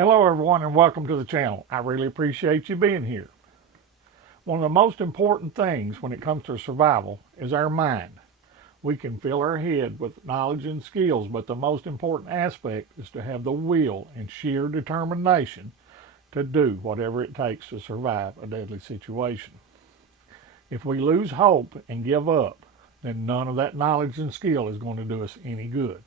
Hello everyone and welcome to the channel. I really appreciate you being here. One of the most important things when it comes to survival is our mind. We can fill our head with knowledge and skills, but the most important aspect is to have the will and sheer determination to do whatever it takes to survive a deadly situation. If we lose hope and give up, then none of that knowledge and skill is going to do us any good.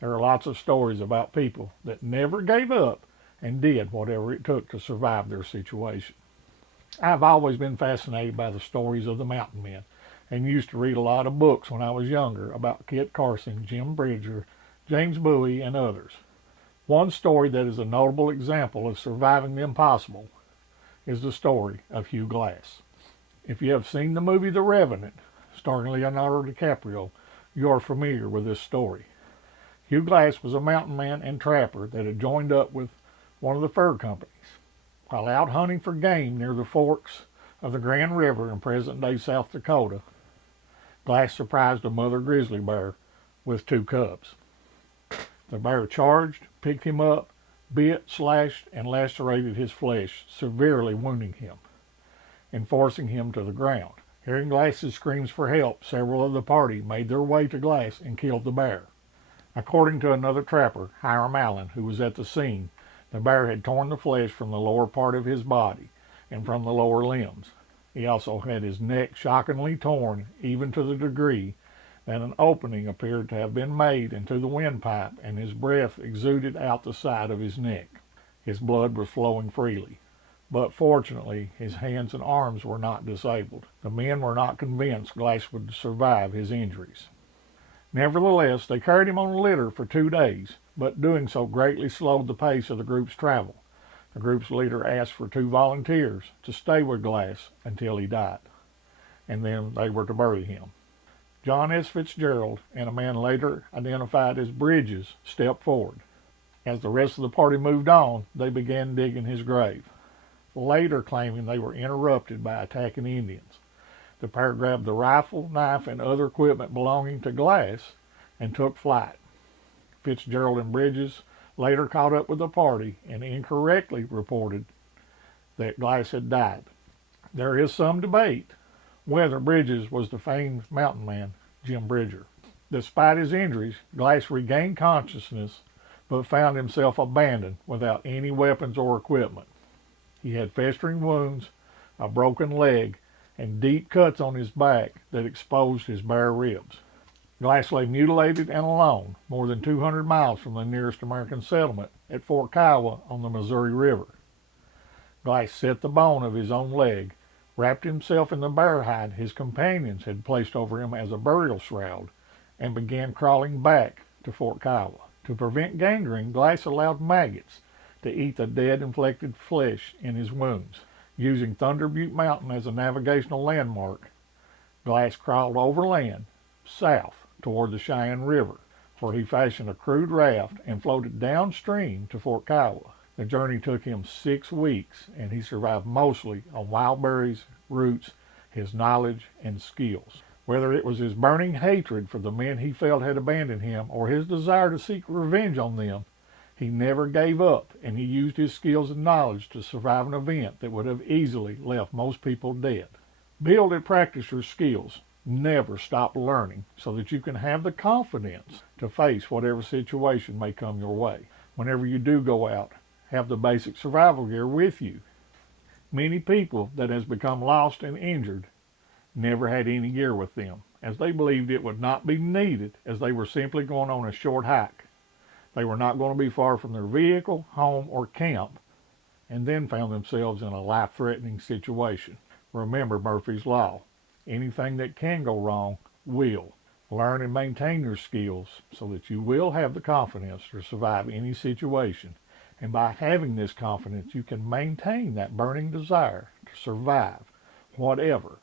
There are lots of stories about people that never gave up and did whatever it took to survive their situation. I've always been fascinated by the stories of the mountain men and used to read a lot of books when I was younger about Kit Carson, Jim Bridger, James Bowie, and others. One story that is a notable example of surviving the impossible is the story of Hugh Glass. If you have seen the movie The Revenant, starring Leonardo DiCaprio, you are familiar with this story. Hugh Glass was a mountain man and trapper that had joined up with one of the fur companies. While out hunting for game near the forks of the Grand River in present-day South Dakota, Glass surprised a mother grizzly bear with 2 cubs. The bear charged, picked him up, bit, slashed, and lacerated his flesh, severely wounding him and forcing him to the ground. Hearing Glass's screams for help, several of the party made their way to Glass and killed the bear. According to another trapper, Hiram Allen, who was at the scene, the bear had torn the flesh from the lower part of his body and from the lower limbs. He also had his neck shockingly torn, even to the degree that an opening appeared to have been made into the windpipe and his breath exuded out the side of his neck. His blood was flowing freely. But fortunately, his hands and arms were not disabled. The men were not convinced Glass would survive his injuries. Nevertheless, they carried him on a litter for 2 days, but doing so greatly slowed the pace of the group's travel. The group's leader asked for 2 volunteers to stay with Glass until he died, and then they were to bury him. John S. Fitzgerald and a man later identified as Bridges stepped forward. As the rest of the party moved on, they began digging his grave, later claiming they were interrupted by attacking Indians. The pair grabbed the rifle, knife, and other equipment belonging to Glass and took flight. Fitzgerald and Bridges later caught up with the party and incorrectly reported that Glass had died. There is some debate whether Bridges was the famed mountain man, Jim Bridger. Despite his injuries, Glass regained consciousness but found himself abandoned without any weapons or equipment. He had festering wounds, a broken leg, and deep cuts on his back that exposed his bare ribs. Glass lay mutilated and alone, more than 200 miles from the nearest American settlement at Fort Kiowa on the Missouri River. Glass set the bone of his own leg, wrapped himself in the bear hide his companions had placed over him as a burial shroud, and began crawling back to Fort Kiowa. To prevent gangrene, Glass allowed maggots to eat the dead infected flesh in his wounds. Using Thunder Butte Mountain as a navigational landmark, Glass crawled overland south toward the Cheyenne River, where he fashioned a crude raft and floated downstream to Fort Kiowa. The journey took him 6 weeks, and he survived mostly on wild berries, roots, his knowledge, and skills. Whether it was his burning hatred for the men he felt had abandoned him or his desire to seek revenge on them, he never gave up, and he used his skills and knowledge to survive an event that would have easily left most people dead. Build and practice your skills. Never stop learning so that you can have the confidence to face whatever situation may come your way. Whenever you do go out, have the basic survival gear with you. Many people that has become lost and injured never had any gear with them, as they believed it would not be needed, as they were simply going on a short hike. They were not going to be far from their vehicle, home, or camp, and then found themselves in a life-threatening situation. Remember Murphy's Law. Anything that can go wrong will. Learn and maintain your skills so that you will have the confidence to survive any situation. And by having this confidence, you can maintain that burning desire to survive whatever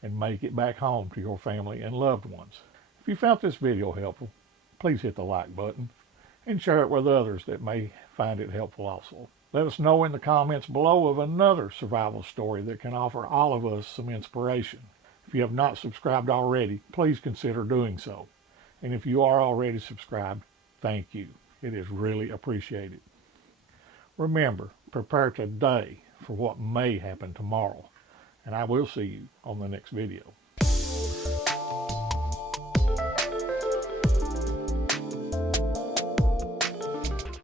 and make it back home to your family and loved ones. If you found this video helpful, please hit the like button and share it with others that may find it helpful also. Let us know in the comments below of another survival story that can offer all of us some inspiration. If you have not subscribed already, please consider doing so. And if you are already subscribed, thank you. It is really appreciated. Remember, prepare today for what may happen tomorrow. And I will see you on the next video.